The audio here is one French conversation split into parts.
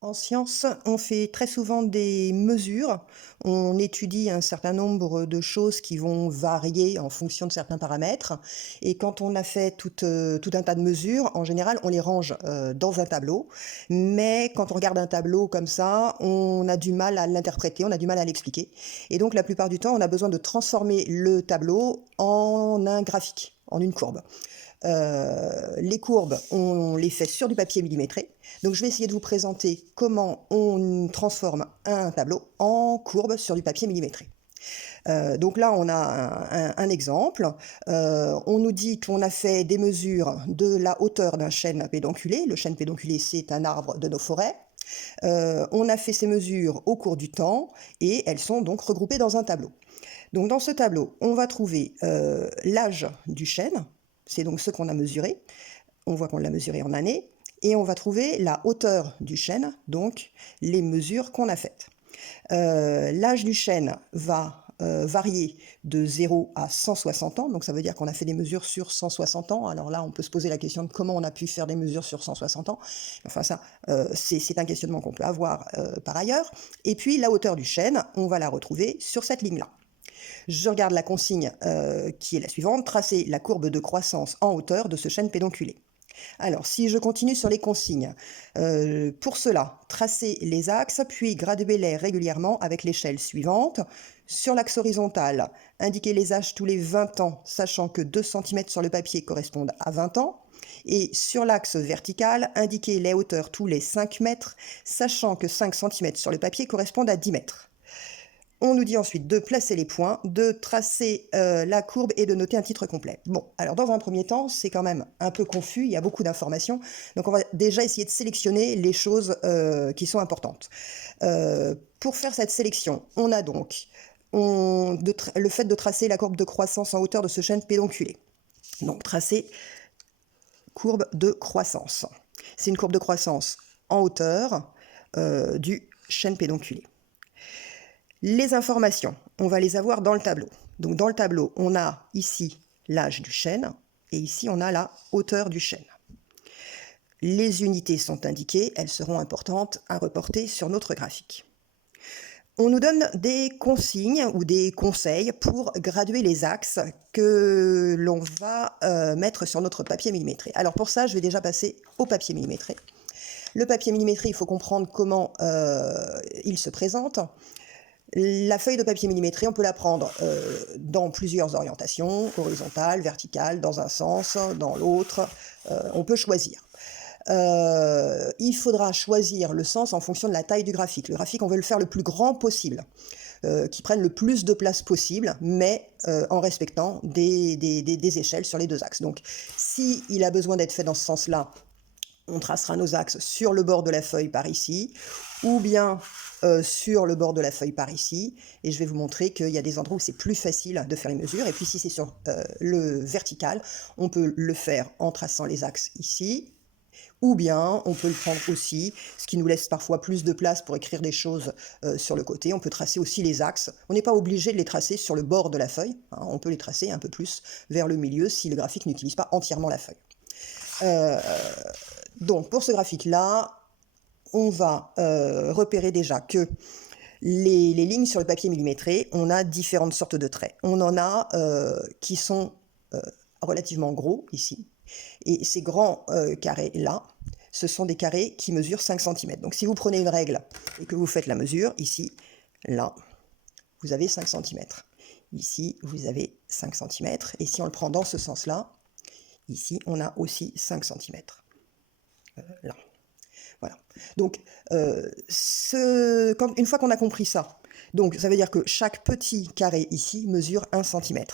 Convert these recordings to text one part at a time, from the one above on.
En science, on fait très souvent des mesures. On étudie un certain nombre de choses qui vont varier en fonction de certains paramètres. Et quand on a fait tout un tas de mesures, en général, on les range dans un tableau. Mais quand on regarde un tableau comme ça, on a du mal à l'interpréter, on a du mal à l'expliquer. Et donc, la plupart du temps, on a besoin de transformer le tableau en un graphique, en une courbe. Les courbes, on les fait sur du papier millimétré. Donc je vais essayer de vous présenter comment on transforme un tableau en courbe sur du papier millimétré. Donc là, on a un exemple. On nous dit qu'on a fait des mesures de la hauteur d'un chêne pédonculé. Le chêne pédonculé, c'est un arbre de nos forêts. On a fait ces mesures au cours du temps et elles sont donc regroupées dans un tableau. Donc dans ce tableau, on va trouver l'âge du chêne, c'est donc ce qu'on a mesuré. On voit qu'on l'a mesuré en années. Et on va trouver la hauteur du chêne, donc les mesures qu'on a faites. L'âge du chêne va varier de 0 à 160 ans, donc ça veut dire qu'on a fait des mesures sur 160 ans. Alors là, on peut se poser la question de comment on a pu faire des mesures sur 160 ans. Enfin ça, c'est un questionnement qu'on peut avoir par ailleurs. Et puis la hauteur du chêne, on va la retrouver sur cette ligne-là. Je regarde la consigne qui est la suivante, tracer la courbe de croissance en hauteur de ce chêne pédonculé. Alors, si je continue sur les consignes, pour cela, tracez les axes, puis graduez-les régulièrement avec l'échelle suivante. Sur l'axe horizontal, indiquez les âges tous les 20 ans, sachant que 2 cm sur le papier correspondent à 20 ans. Et sur l'axe vertical, indiquez les hauteurs tous les 5 mètres, sachant que 5 cm sur le papier correspondent à 10 mètres. On nous dit ensuite de placer les points, de tracer la courbe et de noter un titre complet. Bon, alors dans un premier temps, c'est quand même un peu confus, il y a beaucoup d'informations. Donc on va déjà essayer de sélectionner les choses qui sont importantes. Pour faire cette sélection, on a donc le fait de tracer la courbe de croissance en hauteur de ce chêne pédonculé. Donc tracer courbe de croissance. C'est une courbe de croissance en hauteur du chêne pédonculé. Les informations, on va les avoir dans le tableau. Donc dans le tableau, on a ici l'âge du chêne et ici on a la hauteur du chêne. Les unités sont indiquées, elles seront importantes à reporter sur notre graphique. On nous donne des consignes ou des conseils pour graduer les axes que l'on va mettre sur notre papier millimétré. Alors pour ça, je vais déjà passer au papier millimétré. Le papier millimétré, il faut comprendre comment il se présente. La feuille de papier millimétré, on peut la prendre dans plusieurs orientations, horizontale, verticale, dans un sens, dans l'autre, on peut choisir. Il faudra choisir le sens en fonction de la taille du graphique. Le graphique, on veut le faire le plus grand possible, qui prenne le plus de place possible, mais en respectant des échelles sur les deux axes. Donc, s'il a besoin d'être fait dans ce sens-là, on tracera nos axes sur le bord de la feuille par ici, ou bien sur le bord de la feuille par ici, et je vais vous montrer qu'il y a des endroits où c'est plus facile de faire les mesures, et puis si c'est sur le vertical, on peut le faire en traçant les axes ici, ou bien on peut le prendre aussi, ce qui nous laisse parfois plus de place pour écrire des choses sur le côté, on peut tracer aussi les axes, on n'est pas obligé de les tracer sur le bord de la feuille, hein, on peut les tracer un peu plus vers le milieu si le graphique n'utilise pas entièrement la feuille. Donc pour ce graphique-là, on va repérer déjà que les lignes sur le papier millimétré, on a différentes sortes de traits. On en a qui sont relativement gros ici, et ces grands carrés-là, ce sont des carrés qui mesurent 5 cm. Donc si vous prenez une règle et que vous faites la mesure, ici, là, vous avez 5 cm. Ici, vous avez 5 cm. Et si on le prend dans ce sens-là, ici, on a aussi 5 cm. Là. Voilà. Donc, une fois qu'on a compris ça, donc ça veut dire que chaque petit carré ici mesure 1 cm.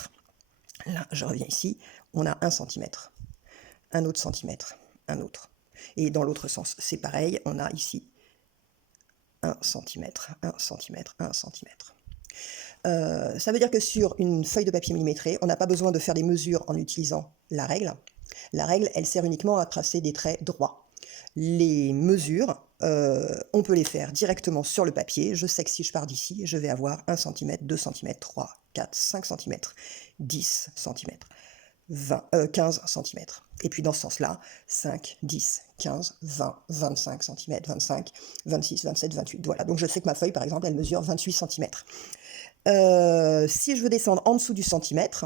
Là, je reviens ici, on a 1 cm, un autre centimètre, un autre. Et dans l'autre sens, c'est pareil, on a ici 1 cm, 1 cm, 1 cm. Ça veut dire que sur une feuille de papier millimétré, on n'a pas besoin de faire des mesures en utilisant la règle. La règle, elle sert uniquement à tracer des traits droits. Les mesures, on peut les faire directement sur le papier. Je sais que si je pars d'ici, je vais avoir 1 cm, 2 cm, 3, 4, 5 cm, 10 cm. 15 cm. Et puis dans ce sens-là, 5, 10, 15, 20, 25 cm, 25, 26, 27, 28. Voilà, donc je sais que ma feuille, par exemple, elle mesure 28 cm. Si je veux descendre en dessous du centimètre,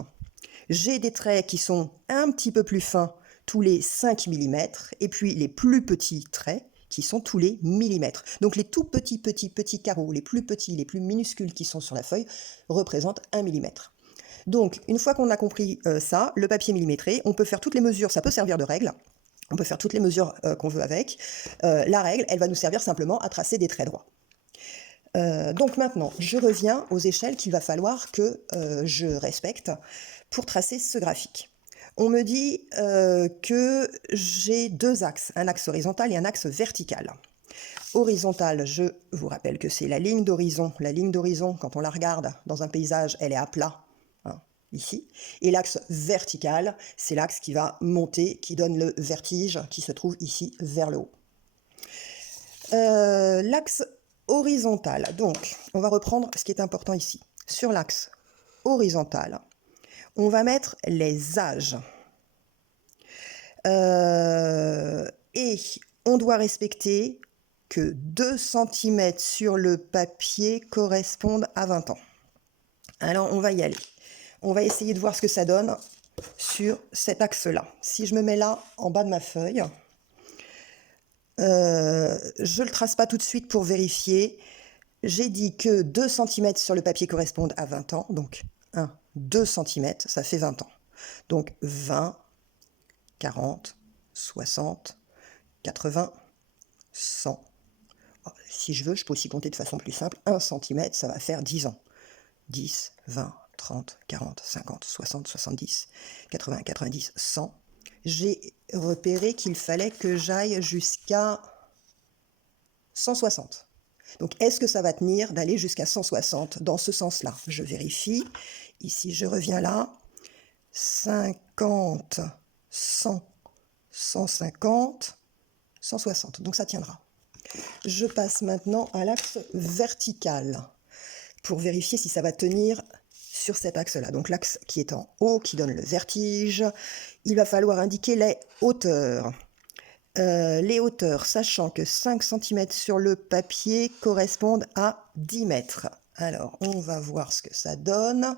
j'ai des traits qui sont un petit peu plus fins tous les 5 mm, et puis les plus petits traits qui sont tous les millimètres. Donc les tout petits carreaux, les plus petits, les plus minuscules qui sont sur la feuille, représentent 1 mm. Donc, une fois qu'on a compris ça, le papier millimétré, on peut faire toutes les mesures, ça peut servir de règle, on peut faire toutes les mesures qu'on veut avec. La règle, elle va nous servir simplement à tracer des traits droits. Donc maintenant, je reviens aux échelles qu'il va falloir que je respecte pour tracer ce graphique. On me dit que j'ai deux axes, un axe horizontal et un axe vertical. Horizontal, je vous rappelle que c'est la ligne d'horizon. La ligne d'horizon, quand on la regarde dans un paysage, elle est à plat, hein, ici. Et l'axe vertical, c'est l'axe qui va monter, qui donne le vertige, qui se trouve ici, vers le haut. L'axe horizontal, donc, on va reprendre ce qui est important ici. Sur l'axe horizontal, on va mettre les âges. Et on doit respecter que 2 cm sur le papier correspondent à 20 ans. Alors, on va y aller. On va essayer de voir ce que ça donne sur cet axe-là. Si je me mets là, en bas de ma feuille, je ne le trace pas tout de suite pour vérifier. J'ai dit que 2 cm sur le papier correspondent à 20 ans. Donc, 1, 2 cm, ça fait 20 ans. Donc, 20, 40, 60, 80, 100. Si je veux, je peux aussi compter de façon plus simple. 1 cm, ça va faire 10 ans. 10, 20, 30, 40, 50, 60, 70, 80, 90, 100. J'ai repéré qu'il fallait que j'aille jusqu'à 160. Donc, est-ce que ça va tenir d'aller jusqu'à 160 dans ce sens-là? Je vérifie. Ici, je reviens là. 50, 100, 150, 160. Donc, ça tiendra. Je passe maintenant à l'axe vertical pour vérifier si ça va tenir sur cet axe-là. Donc l'axe qui est en haut, qui donne le vertige, il va falloir indiquer les hauteurs. Les hauteurs, sachant que 5 cm sur le papier correspondent à 10 mètres. Alors, on va voir ce que ça donne.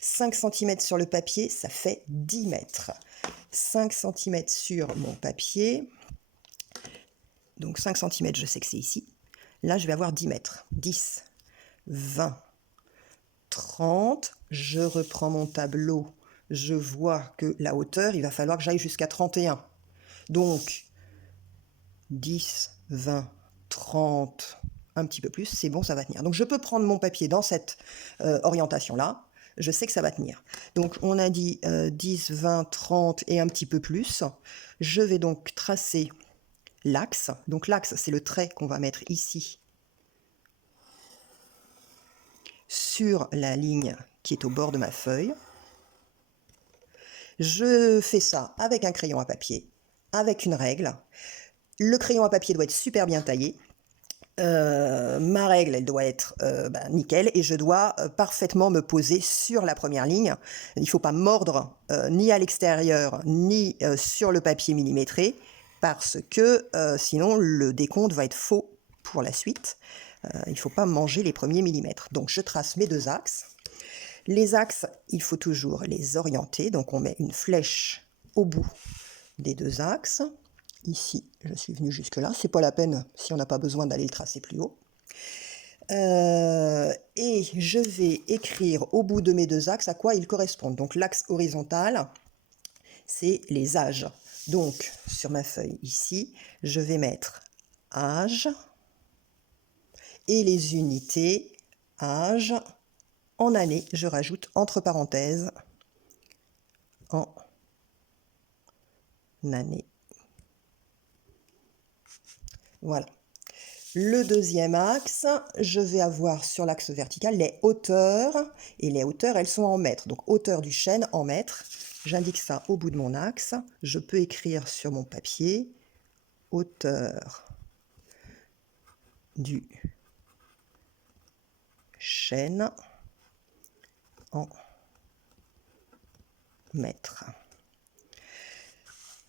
5 cm sur le papier, ça fait 10 mètres. 5 cm sur mon papier. Donc 5 cm, je sais que c'est ici. Là, je vais avoir 10 mètres. 10, 20, 30. Je reprends mon tableau. Je vois que la hauteur, il va falloir que j'aille jusqu'à 31. Donc, 10, 20, 30, un petit peu plus, c'est bon, ça va tenir. Donc, je peux prendre mon papier dans cette orientation-là. Je sais que ça va tenir. Donc, on a dit 10, 20, 30 et un petit peu plus. Je vais donc tracer l'axe. Donc l'axe, c'est le trait qu'on va mettre ici sur la ligne qui est au bord de ma feuille. Je fais ça avec un crayon à papier, avec une règle. Le crayon à papier doit être super bien taillé. Ma règle, elle doit être nickel et je dois parfaitement me poser sur la première ligne. Il ne faut pas mordre ni à l'extérieur ni sur le papier millimétré parce que sinon le décompte va être faux pour la suite. Il ne faut pas manger les premiers millimètres. Donc je trace mes deux axes. Les axes, il faut toujours les orienter. Donc on met une flèche au bout des deux axes. Ici, je suis venue jusque-là. C'est pas la peine si on n'a pas besoin d'aller le tracer plus haut. Et je vais écrire au bout de mes deux axes à quoi ils correspondent. Donc l'axe horizontal, c'est les âges. Donc sur ma feuille ici, je vais mettre âge et les unités âge en années. Je rajoute entre parenthèses en années. Voilà. Le deuxième axe, je vais avoir sur l'axe vertical les hauteurs, et les hauteurs, elles sont en mètres. Donc, hauteur du chêne en mètres. J'indique ça au bout de mon axe. Je peux écrire sur mon papier hauteur du chêne en mètres.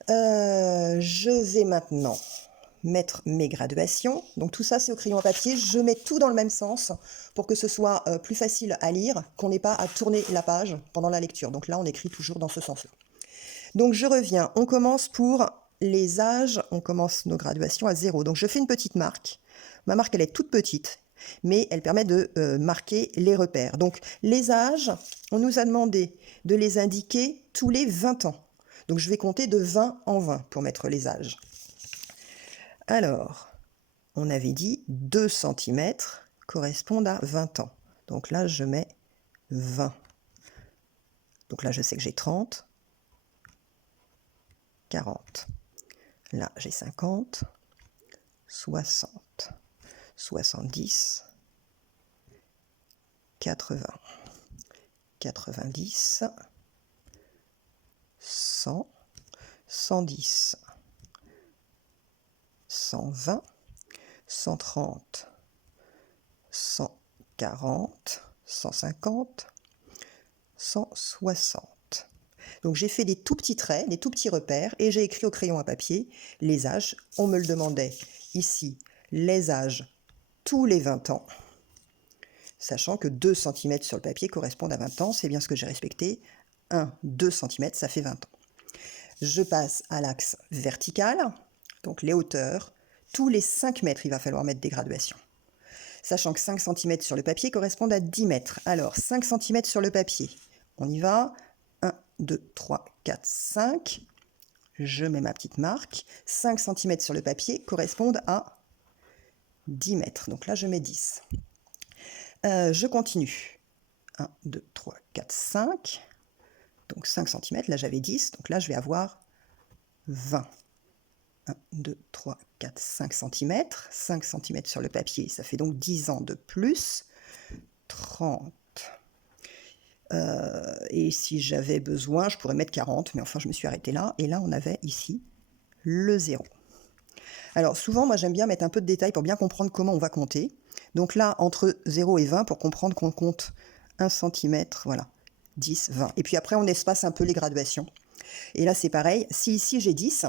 Je vais maintenant mettre mes graduations. Donc tout ça, c'est au crayon à papier. Je mets tout dans le même sens pour que ce soit plus facile à lire, qu'on n'ait pas à tourner la page pendant la lecture. Donc là, on écrit toujours dans ce sens-là. Donc je reviens. On commence pour les âges. On commence nos graduations à 0. Donc je fais une petite marque. Ma marque, elle est toute petite, mais elle permet de marquer les repères. Donc les âges, on nous a demandé de les indiquer tous les 20 ans. Donc je vais compter de 20 en 20 pour mettre les âges. Alors, on avait dit 2 cm correspondent à 20 ans. Donc là, je mets 20. Donc là, je sais que j'ai 30, 40. Là, j'ai 50, 60, 70, 80, 90, 100, 110, 120, 130, 140, 150, 160. Donc j'ai fait des tout petits traits, des tout petits repères, et j'ai écrit au crayon à papier les âges. On me le demandait ici, les âges tous les 20 ans, sachant que 2 cm sur le papier correspondent à 20 ans, c'est bien ce que j'ai respecté. 2 cm, ça fait 20 ans. Je passe à l'axe vertical, donc les hauteurs. Tous les 5 mètres, il va falloir mettre des graduations. Sachant que 5 cm sur le papier correspondent à 10 mètres. Alors, 5 cm sur le papier. On y va. 1, 2, 3, 4, 5. Je mets ma petite marque. 5 cm sur le papier correspondent à 10 mètres. Donc là, je mets 10. Je continue. 1, 2, 3, 4, 5. Donc 5 cm. Là, j'avais 10. Donc là, je vais avoir 20. 1, 2, 3, 4, 5 cm. 5 cm sur le papier, ça fait donc 10 ans de plus. 30. Et si j'avais besoin, je pourrais mettre 40, mais enfin, je me suis arrêtée là. Et là, on avait ici le 0. Alors, souvent, moi, j'aime bien mettre un peu de détail pour bien comprendre comment on va compter. Donc là, entre 0 et 20, pour comprendre qu'on compte 1 cm, voilà, 10, 20. Et puis après, on espace un peu les graduations. Et là, c'est pareil. Si ici, j'ai 10...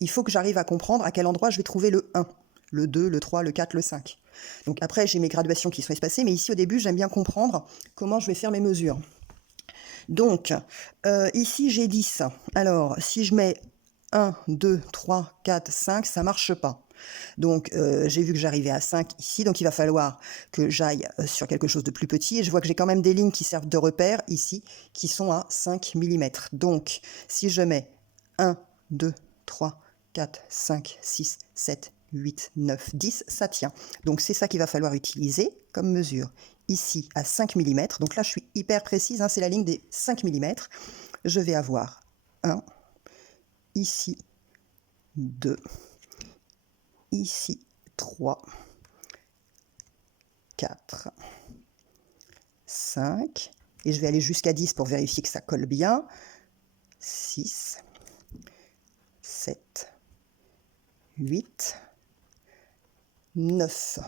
il faut que j'arrive à comprendre à quel endroit je vais trouver le 1, le 2, le 3, le 4, le 5. Donc après, j'ai mes graduations qui sont espacées, mais ici, au début, j'aime bien comprendre comment je vais faire mes mesures. Donc, ici, j'ai 10. Alors, si je mets 1, 2, 3, 4, 5, ça ne marche pas. Donc, j'ai vu que j'arrivais à 5 ici, donc il va falloir que j'aille sur quelque chose de plus petit. Et je vois que j'ai quand même des lignes qui servent de repère ici, qui sont à 5 mm. Donc, si je mets 1, 2, 3, 4, 5, 6, 7, 8, 9, 10, ça tient. Donc c'est ça qu'il va falloir utiliser comme mesure. Ici, à 5 mm, donc là je suis hyper précise, hein, c'est la ligne des 5 mm. Je vais avoir 1, ici 2, ici 3, 4, 5, et je vais aller jusqu'à 10 pour vérifier que ça colle bien, 6, 7, 8, 9.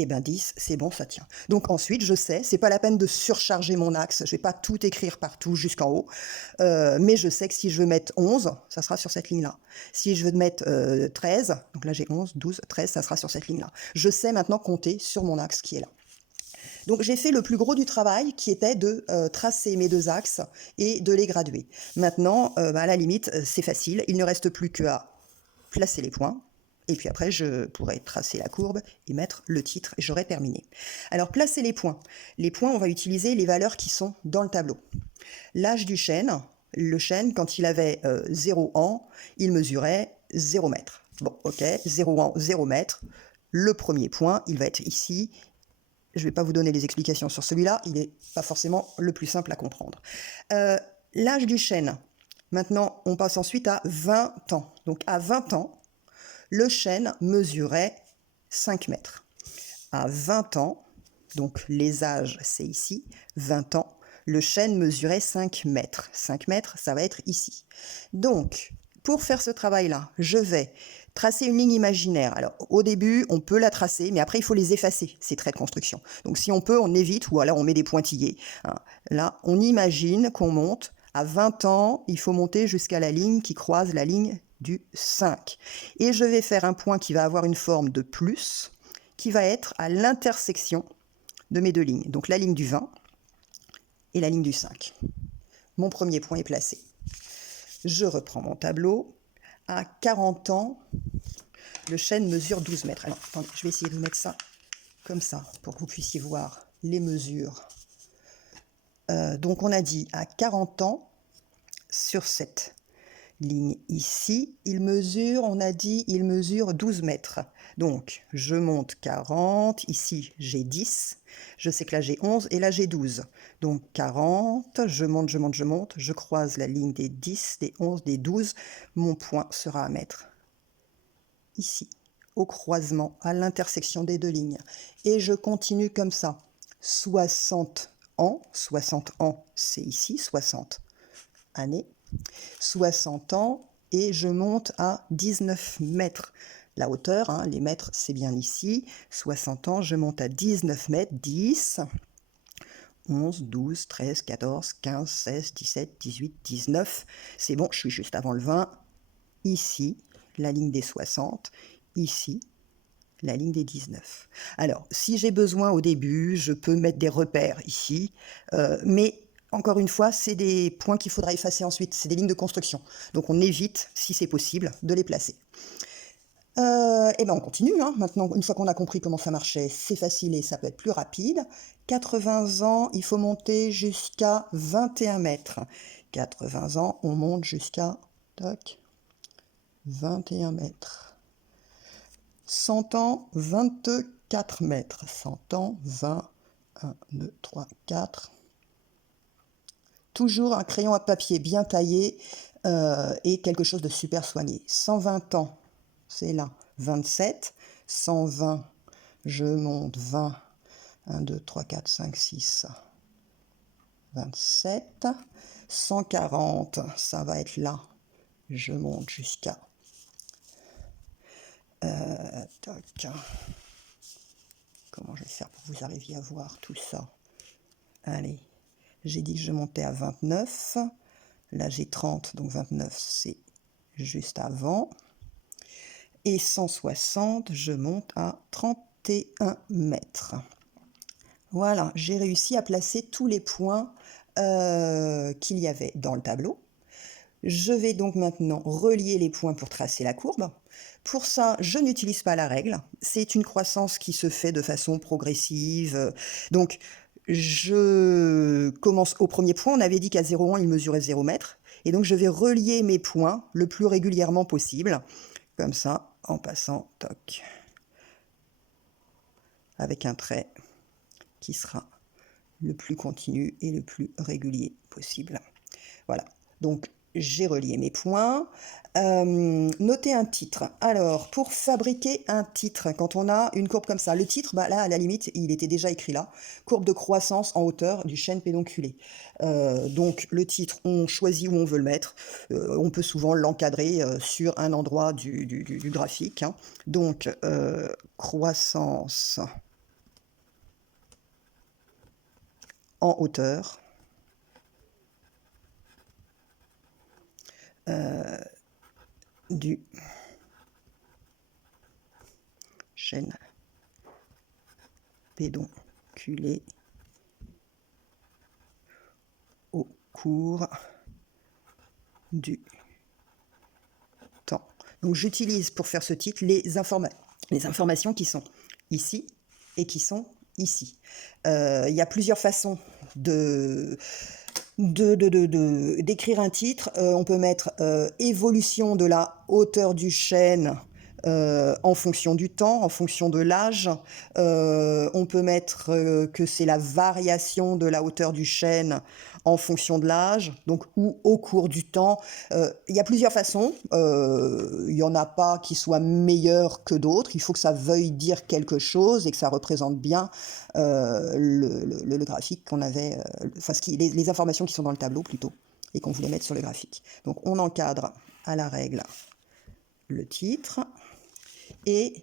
Et bien 10, c'est bon, ça tient. Donc ensuite, je sais, c'est pas la peine de surcharger mon axe, je vais pas tout écrire partout jusqu'en haut, mais je sais que si je veux mettre 11, ça sera sur cette ligne-là. Si je veux mettre 13, donc là j'ai 11, 12, 13, ça sera sur cette ligne-là. Je sais maintenant compter sur mon axe qui est là. Donc j'ai fait le plus gros du travail qui était de tracer mes 2 axes et de les graduer. Maintenant, à la limite, c'est facile, il ne reste plus qu'à placer les points, et puis après je pourrais tracer la courbe et mettre le titre, et j'aurai terminé. Alors placer les points, on va utiliser les valeurs qui sont dans le tableau. L'âge du chêne, le chêne quand il avait 0 ans, il mesurait 0 mètre. Bon, ok, 0 ans, 0 mètre, le premier point, il va être ici. Je ne vais pas vous donner les explications sur celui-là, il n'est pas forcément le plus simple à comprendre. L'âge du chêne, maintenant on passe ensuite à 20 ans. Donc à 20 ans, le chêne mesurait 5 mètres. À 20 ans, donc les âges c'est ici, 20 ans, le chêne mesurait 5 mètres. 5 mètres, ça va être ici. Donc, pour faire ce travail-là, je vais tracer une ligne imaginaire. Alors, au début, on peut la tracer, mais après, il faut les effacer, ces traits de construction. Donc, si on peut, on évite, ou alors on met des pointillés. Hein. Là, on imagine qu'on monte. À 20 ans, il faut monter jusqu'à la ligne qui croise la ligne du 5. Et je vais faire un point qui va avoir une forme de plus, qui va être à l'intersection de mes deux lignes. Donc la ligne du 20 et la ligne du 5. Mon premier point est placé. Je reprends mon tableau. À 40 ans, le chêne mesure 12 mètres. Alors, attendez, je vais essayer de vous mettre ça comme ça, pour que vous puissiez voir les mesures. Donc on a dit à 40 ans, sur cette ligne ici, on a dit, il mesure 12 mètres. Donc je monte 40, ici j'ai 10, je sais que là j'ai 11 et là j'ai 12. Donc 40, je monte, je croise la ligne des 10, des 11, des 12. Mon point sera à mettre ici, au croisement, à l'intersection des deux lignes. Et je continue comme ça. 60 ans c'est ici, 60 années. 60 ans et je monte à 19 mètres. La hauteur, hein, les mètres, c'est bien ici. 60 ans, je monte à 19 mètres, 10, 11, 12, 13, 14, 15, 16, 17, 18, 19. C'est bon, je suis juste avant le 20. Ici, la ligne des 60. Ici, la ligne des 19. Alors, si j'ai besoin au début, je peux mettre des repères ici, mais encore une fois, c'est des points qu'il faudra effacer ensuite, c'est des lignes de construction. Donc on évite, si c'est possible, de les placer. Et bien on continue, hein. Maintenant, une fois qu'on a compris comment ça marchait, c'est facile et ça peut être plus rapide. 80 ans, il faut monter jusqu'à 21 mètres. 80 ans, on monte jusqu'à 21 mètres. 100 ans, 24 mètres. 100 ans, 20, 1, 2, 3, 4. Toujours un crayon à papier bien taillé et quelque chose de super soigné. 120 ans, c'est là, 27. 120, je monte 20, 1, 2, 3, 4, 5, 6, 27. 140, ça va être là, je monte jusqu'à... Comment je vais faire pour que vous arriviez à voir tout ça? Allez, j'ai dit que je montais à 29. Là, j'ai 30, donc 29, c'est juste avant. Et 160, je monte à 31 mètres. Voilà, j'ai réussi à placer tous les points qu'il y avait dans le tableau. Je vais donc maintenant relier les points pour tracer la courbe. Pour ça, je n'utilise pas la règle. C'est une croissance qui se fait de façon progressive. Donc, je commence au premier point. On avait dit qu'à 0,1, il mesurait 0 mètres. Et donc, je vais relier mes points le plus régulièrement possible. Comme ça, en passant, toc, avec un trait qui sera le plus continu et le plus régulier possible. Voilà. Donc, j'ai relié mes points. Notez un titre. Alors, pour fabriquer un titre, quand on a une courbe comme ça, le titre, bah là, à la limite, il était déjà écrit là. Courbe de croissance en hauteur du chêne pédonculé. Donc, le titre, on choisit où on veut le mettre. On peut souvent l'encadrer sur un endroit du graphique, hein. Donc, croissance en hauteur. Du chêne pédonculé au cours du temps. Donc j'utilise pour faire ce titre les informations qui sont ici et qui sont ici. Il y a plusieurs façons d'écrire un titre. On peut mettre évolution de la hauteur du chêne en fonction du temps, en fonction de l'âge. On peut mettre que c'est la variation de la hauteur du chêne en fonction de l'âge, donc ou au cours du temps. Il y a plusieurs façons. Il n'y en a pas qui soient meilleures que d'autres. Il faut que ça veuille dire quelque chose et que ça représente bien le graphique qu'on avait, enfin les informations qui sont dans le tableau plutôt, et qu'on voulait mettre sur le graphique. Donc on encadre à la règle le titre, et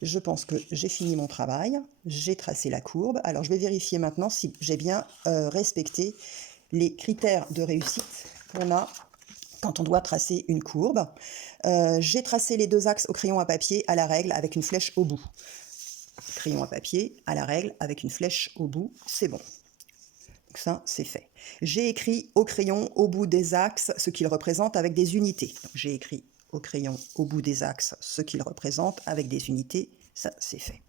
je pense que j'ai fini mon travail, j'ai tracé la courbe. Alors je vais vérifier maintenant si j'ai bien respecté les critères de réussite qu'on a quand on doit tracer une courbe. J'ai tracé les 2 axes au crayon à papier à la règle avec une flèche au bout. Crayon à papier à la règle avec une flèche au bout, c'est bon. Donc ça, c'est fait. J'ai écrit au crayon au bout des axes ce qu'il représente avec des unités. Donc j'ai écrit au crayon au bout des axes ce qu'il représente avec des unités. Ça, c'est fait.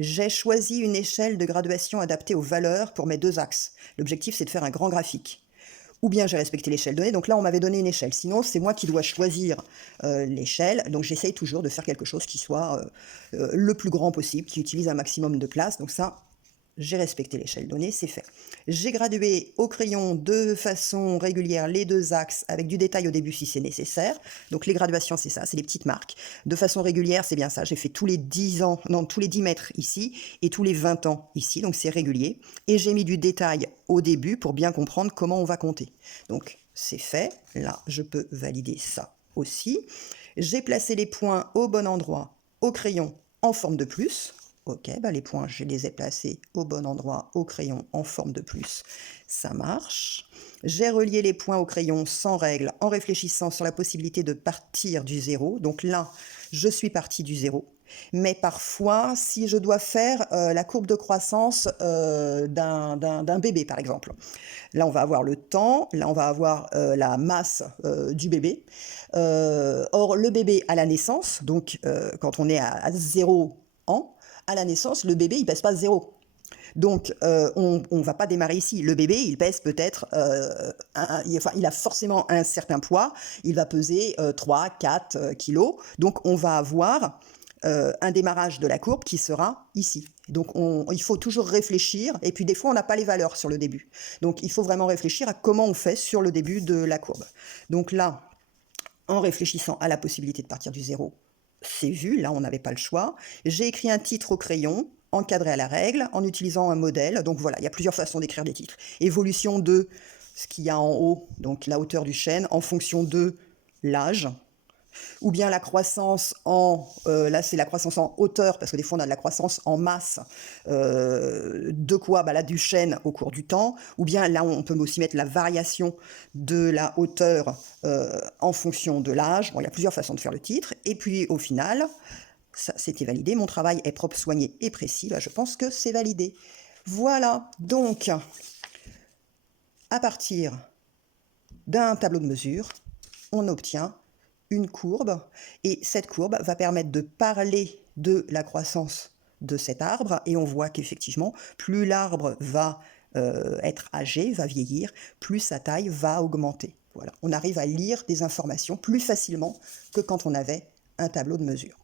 J'ai choisi une échelle de graduation adaptée aux valeurs pour mes 2 axes. L'objectif, c'est de faire un grand graphique. Ou bien j'ai respecté l'échelle donnée, donc là on m'avait donné une échelle. Sinon, c'est moi qui dois choisir l'échelle, donc j'essaye toujours de faire quelque chose qui soit le plus grand possible, qui utilise un maximum de place. Donc ça, j'ai respecté l'échelle donnée, c'est fait. J'ai gradué au crayon de façon régulière les 2 axes avec du détail au début si c'est nécessaire. Donc les graduations, c'est ça, c'est les petites marques. De façon régulière, c'est bien ça. J'ai fait tous les 10 ans, non, tous les 10 mètres ici et tous les 20 ans ici, donc c'est régulier. Et j'ai mis du détail au début pour bien comprendre comment on va compter. Donc c'est fait. Là, je peux valider ça aussi. J'ai placé les points au bon endroit au crayon en forme de plus. Ok, bah les points, je les ai placés au bon endroit au crayon en forme de plus. Ça marche. J'ai relié les points au crayon sans règle en réfléchissant sur la possibilité de partir du 0. Donc là, je suis partie du 0. Mais parfois, si je dois faire la courbe de croissance d'un bébé, par exemple. Là, on va avoir le temps, là, on va avoir la masse du bébé. Or, le bébé à la naissance, donc quand on est à 0 ans, à la naissance, le bébé, il pèse pas 0. Donc, on ne va pas démarrer ici. Le bébé, il pèse peut-être, il a forcément un certain poids. Il va peser 3, 4 kilos. Donc, on va avoir un démarrage de la courbe qui sera ici. Donc, il faut toujours réfléchir. Et puis, des fois, on n'a pas les valeurs sur le début. Donc, il faut vraiment réfléchir à comment on fait sur le début de la courbe. Donc là, en réfléchissant à la possibilité de partir du 0, c'est vu, là on n'avait pas le choix. J'ai écrit un titre au crayon, encadré à la règle, en utilisant un modèle. Donc voilà, il y a plusieurs façons d'écrire des titres. Évolution de ce qu'il y a en haut, donc la hauteur du chêne, en fonction de l'âge. Ou bien la croissance là c'est la croissance en hauteur, parce que des fois on a de la croissance en masse, de quoi là du chêne au cours du temps, ou bien là on peut aussi mettre la variation de la hauteur en fonction de l'âge. Bon, il y a plusieurs façons de faire le titre, et puis au final, ça c'était validé, mon travail est propre, soigné et précis, je pense que c'est validé. Voilà, donc à partir d'un tableau de mesure, on obtient une courbe, et cette courbe va permettre de parler de la croissance de cet arbre, et on voit qu'effectivement, plus l'arbre va être âgé, va vieillir, plus sa taille va augmenter. Voilà, on arrive à lire des informations plus facilement que quand on avait un tableau de mesure.